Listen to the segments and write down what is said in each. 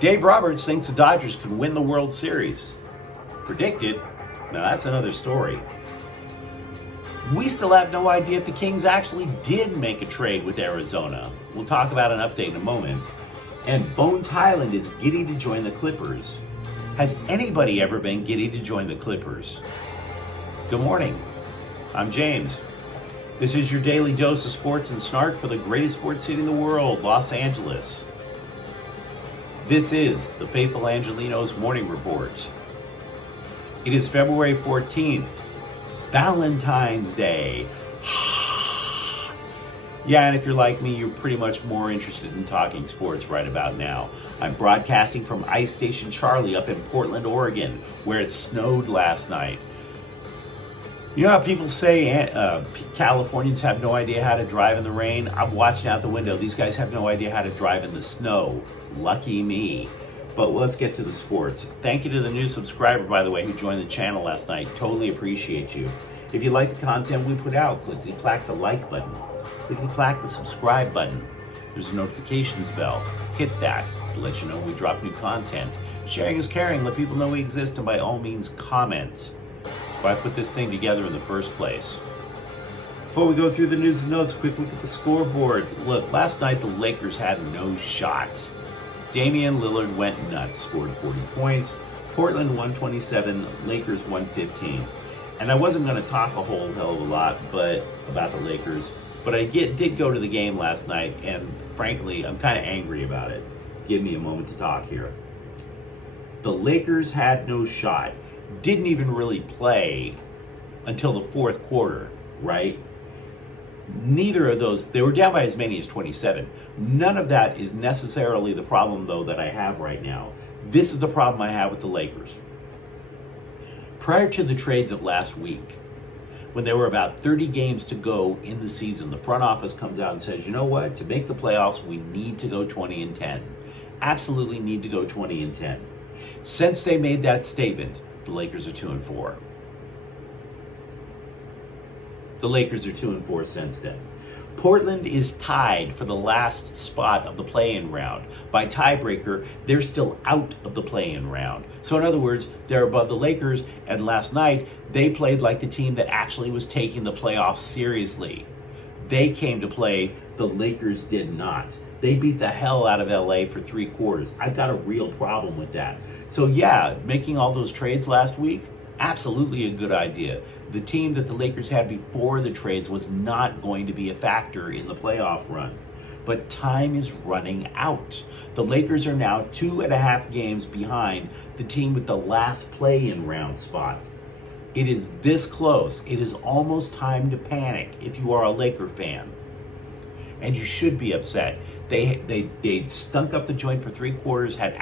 Dave Roberts thinks the Dodgers could win the World Series. Predicted? Now that's another story. We still have no idea if the Kings actually did make a trade with Arizona. We'll talk about an update in a moment. And Bones Hyland is giddy to join the Clippers. Has anybody ever been giddy to join the Clippers? Good morning. I'm James. This is your daily dose of sports and snark for the greatest sports city in the world, Los Angeles. This is the faithful Angelenos Morning Report. It is February 14th, Valentine's Day. Yeah, and if you're like me, you're pretty much more interested in talking sports right about now. I'm broadcasting from Ice Station Charlie up in Portland, Oregon, where it snowed last night. You know how people say Californians have no idea how to drive in the rain? I'm watching out the window. These guys have no idea how to drive in the snow. Lucky me. But let's get to the sports. Thank you to the new subscriber, by the way, who joined the channel last night. Totally appreciate you. If you like the content we put out, click the like button. Click the subscribe button. There's a notifications bell. Hit that to let you know when we drop new content. Sharing is caring. Let people know we exist, and by all means, comment. Why I put this thing together in the first place. Before we go through the news and notes, quick look at the scoreboard. Look, last night the Lakers had no shot. Damian Lillard went nuts, scored 40 points. Portland 127, Lakers 115. And I wasn't going to talk a whole hell of a lot about the Lakers, but I did go to the game last night, and frankly, I'm kind of angry about it. Give me a moment to talk here. The Lakers had no shot. Didn't even really play until the fourth quarter, right? Neither of those, they were down by as many as 27. None of that is necessarily the problem, though, that I have right now. This is the problem I have with the Lakers. Prior to the trades of last week, when there were about 30 games to go in the season, the front office comes out and says, you know what, to make the playoffs, we need to go 20-10. Absolutely need to go 20-10. Since they made that statement, the Lakers are 2-4. The Lakers are 2-4 since then. Portland is tied for the last spot of the play-in round. By tiebreaker, they're still out of the play-in round. So in other words, they're above the Lakers, and last night, they played like the team that actually was taking the playoffs seriously. They came to play, the Lakers did not. They beat the hell out of LA for 3 quarters. I've got a real problem with that. So yeah, making all those trades last week, absolutely a good idea. The team that the Lakers had before the trades was not going to be a factor in the playoff run. But time is running out. The Lakers are now 2.5 games behind the team with the last play-in round spot. It is this close. It is almost time to panic if you are a Laker fan. And you should be upset. They stunk up the joint for 3 quarters, had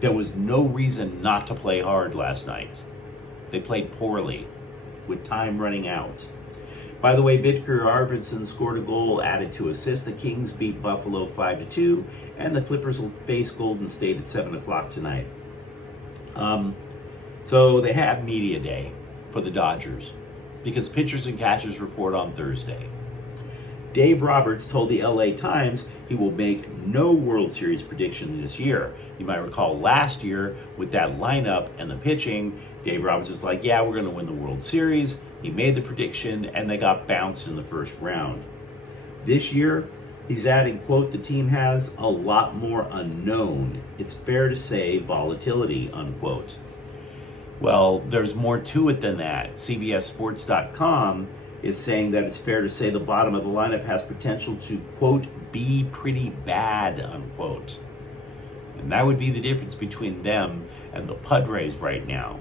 there was no reason not to play hard last night. They played poorly, with time running out. By the way, Vidkar Arvidsson scored a goal, added 2 assists. The Kings beat Buffalo 5-2, and the Clippers will face Golden State at 7 o'clock tonight. So they have media day for the Dodgers, because pitchers and catchers report on Thursday. Dave Roberts told the LA Times he will make no World Series prediction this year. You might recall last year with that lineup and the pitching, Dave Roberts was like, yeah, we're going to win the World Series. He made the prediction, and they got bounced in the first round. This year, he's adding, quote, the team has a lot more unknown. It's fair to say volatility, unquote. Well, there's more to it than that. CBSSports.com is saying that it's fair to say the bottom of the lineup has potential to, quote, be pretty bad, unquote. And that would be the difference between them and the Padres right now,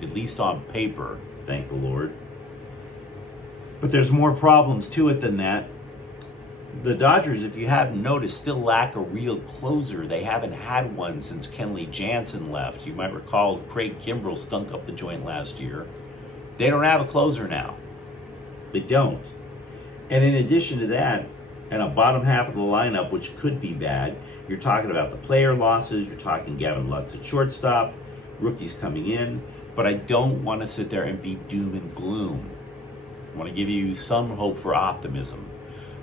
at least on paper, thank the Lord. But there's more problems to it than that. The Dodgers, if you haven't noticed, still lack a real closer. They haven't had one since Kenley Jansen left. You might recall Craig Kimbrell stunk up the joint last year. They don't have a closer now. They don't. And in addition to that, and a bottom half of the lineup, which could be bad, you're talking about the player losses, you're talking Gavin Lux at shortstop, rookies coming in, but I don't want to sit there and be doom and gloom. I want to give you some hope for optimism.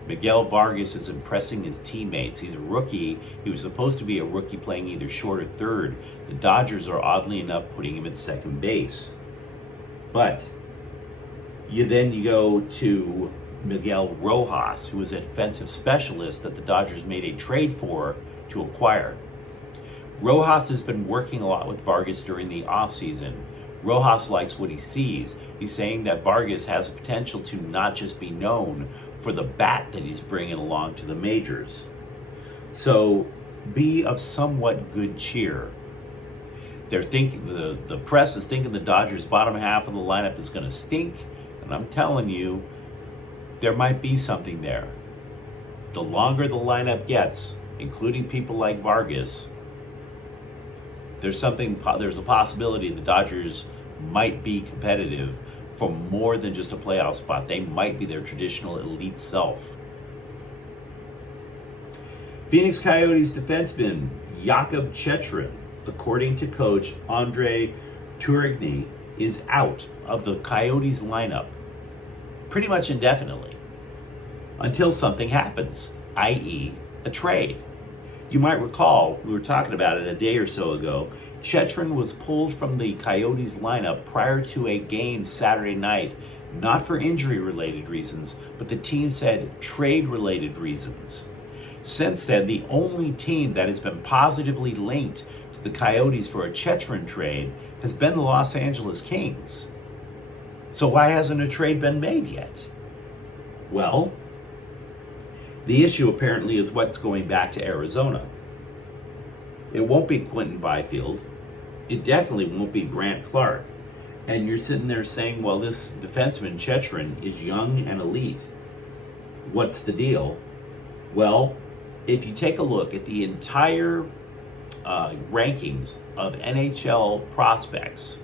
Miguel Vargas is impressing his teammates. He's a rookie. He was supposed to be a rookie playing either short or third. The Dodgers are oddly enough putting him at second base. But you go to Miguel Rojas, who is a defensive specialist that the Dodgers made a trade for to acquire. Rojas has been working a lot with Vargas during the offseason. Rojas likes what he sees. He's saying that Vargas has the potential to not just be known for the bat that he's bringing along to the majors. So be of somewhat good cheer. They're thinking, the press is thinking the Dodgers' bottom half of the lineup is going to stink. And I'm telling you, there might be something there. The longer the lineup gets, including people like Vargas, there's a possibility the Dodgers might be competitive for more than just a playoff spot. They might be their traditional elite self. Phoenix Coyotes defenseman Jakub Chetrin, according to coach Andre Tourigny, is out of the Coyotes lineup pretty much indefinitely until something happens, i.e. a trade. You might recall, we were talking about it a day or so ago, Chetrin was pulled from the Coyotes lineup prior to a game Saturday night, not for injury-related reasons, but the team said trade-related reasons. Since then, the only team that has been positively linked to the Coyotes for a Chetrin trade has been the Los Angeles Kings. So why hasn't a trade been made yet? Well, the issue apparently is what's going back to Arizona. It won't be Quentin Byfield. It definitely won't be Grant Clark. And you're sitting there saying, well, this defenseman, Chetrin, is young and elite. What's the deal? Well, if you take a look at the entire rankings of NHL prospects,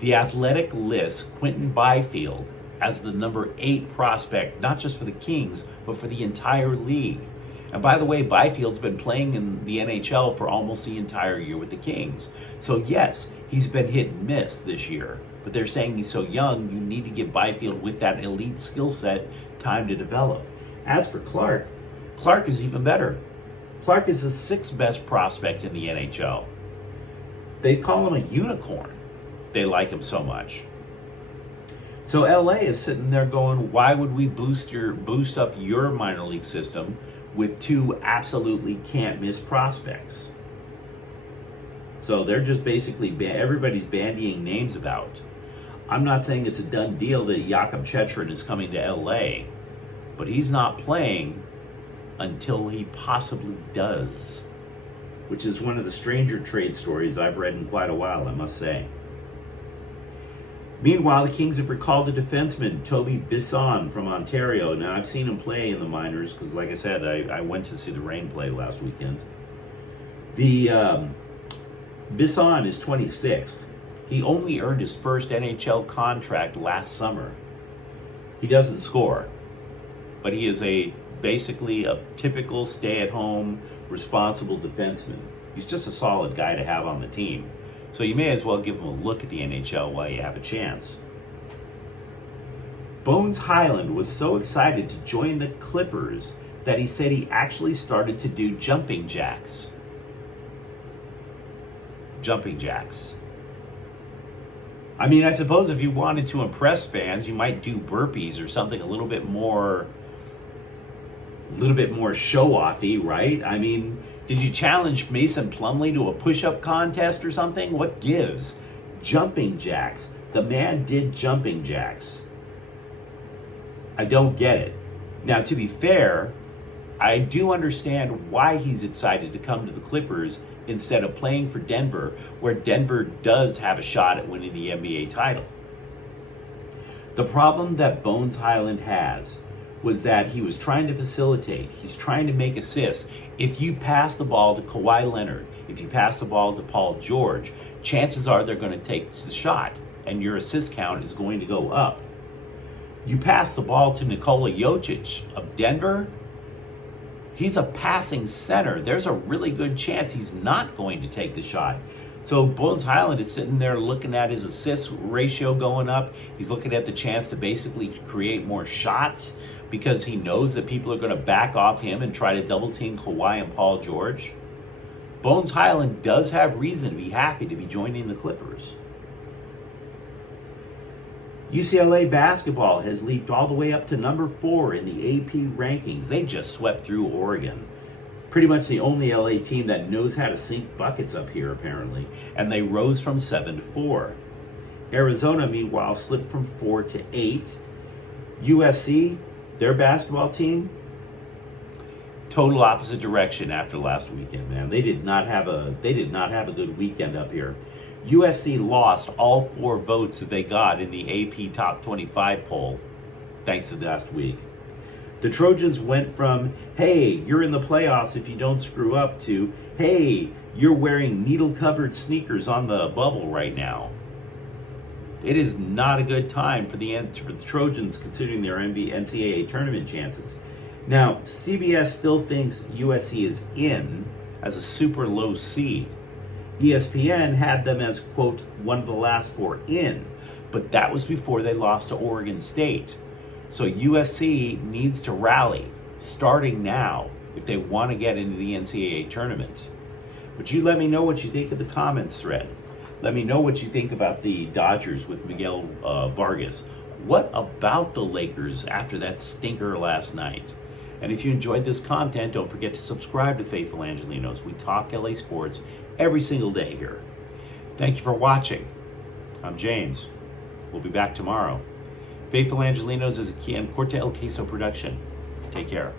the Athletic lists Quentin Byfield as the number 8 prospect, not just for the Kings, but for the entire league. And by the way, Byfield's been playing in the NHL for almost the entire year with the Kings. So yes, he's been hit and miss this year, but they're saying he's so young, you need to give Byfield with that elite skill set time to develop. As for Clark, Clark is even better. Clark is the 6th best prospect in the NHL. They call him a unicorn. They like him so much. So LA is sitting there going, why would we boost up your minor league system with 2 absolutely can't miss prospects? So they're just basically, everybody's bandying names about. I'm not saying it's a done deal that Jakub Chetrin is coming to LA, but he's not playing until he possibly does, which is one of the stranger trade stories I've read in quite a while, I must say. Meanwhile, the Kings have recalled a defenseman, Toby Bisson from Ontario. Now, I've seen him play in the minors because, like I said, I went to see the Rain play last weekend. The Bisson is 26. He only earned his first NHL contract last summer. He doesn't score, but he is basically a typical stay-at-home, responsible defenseman. He's just a solid guy to have on the team. So you may as well give him a look at the NHL while you have a chance. Bones Hyland was so excited to join the Clippers that he said he actually started to do jumping jacks. Jumping jacks. I mean, I suppose if you wanted to impress fans, you might do burpees or something a little bit more show-offy, right? I mean, did you challenge Mason Plumlee to a push-up contest or something? What gives? Jumping jacks. The man did jumping jacks. I don't get it. Now, to be fair, I do understand why he's excited to come to the Clippers instead of playing for Denver, where Denver does have a shot at winning the NBA title. The problem that Bones Hyland has was that he was trying to facilitate. He's trying to make assists. If you pass the ball to Kawhi Leonard, if you pass the ball to Paul George, chances are they're going to take the shot and your assist count is going to go up. You pass the ball to Nikola Jokic of Denver, he's a passing center. There's a really good chance he's not going to take the shot. So Bones Hyland is sitting there looking at his assist ratio going up. He's looking at the chance to basically create more shots because he knows that people are going to back off him and try to double team Kawhi and Paul George? Bones Hyland does have reason to be happy to be joining the Clippers. UCLA basketball has leaped all the way up to number 4 in the AP rankings. They just swept through Oregon. Pretty much the only LA team that knows how to sink buckets up here, apparently. And they rose from 7 to 4. Arizona, meanwhile, slipped from 4 to 8. USC, their basketball team, total opposite direction after last weekend, man. They did not have a good weekend up here. USC lost all 4 votes that they got in the AP Top 25 poll, thanks to last week. The Trojans went from, hey, you're in the playoffs if you don't screw up, to, hey, you're wearing needle-covered sneakers on the bubble right now. It is not a good time for the Trojans considering their NCAA tournament chances. Now, CBS still thinks USC is in as a super low seed. ESPN had them as, quote, one of the last 4 in, but that was before they lost to Oregon State. So USC needs to rally starting now if they want to get into the NCAA tournament. But you let me know what you think of the comments thread. Let me know what you think about the Dodgers with Miguel Vargas. What about the Lakers after that stinker last night? And if you enjoyed this content, don't forget to subscribe to Faithful Angelenos. We talk LA sports every single day here. Thank you for watching. I'm James. We'll be back tomorrow. Faithful Angelenos is a Corte El Queso production. Take care.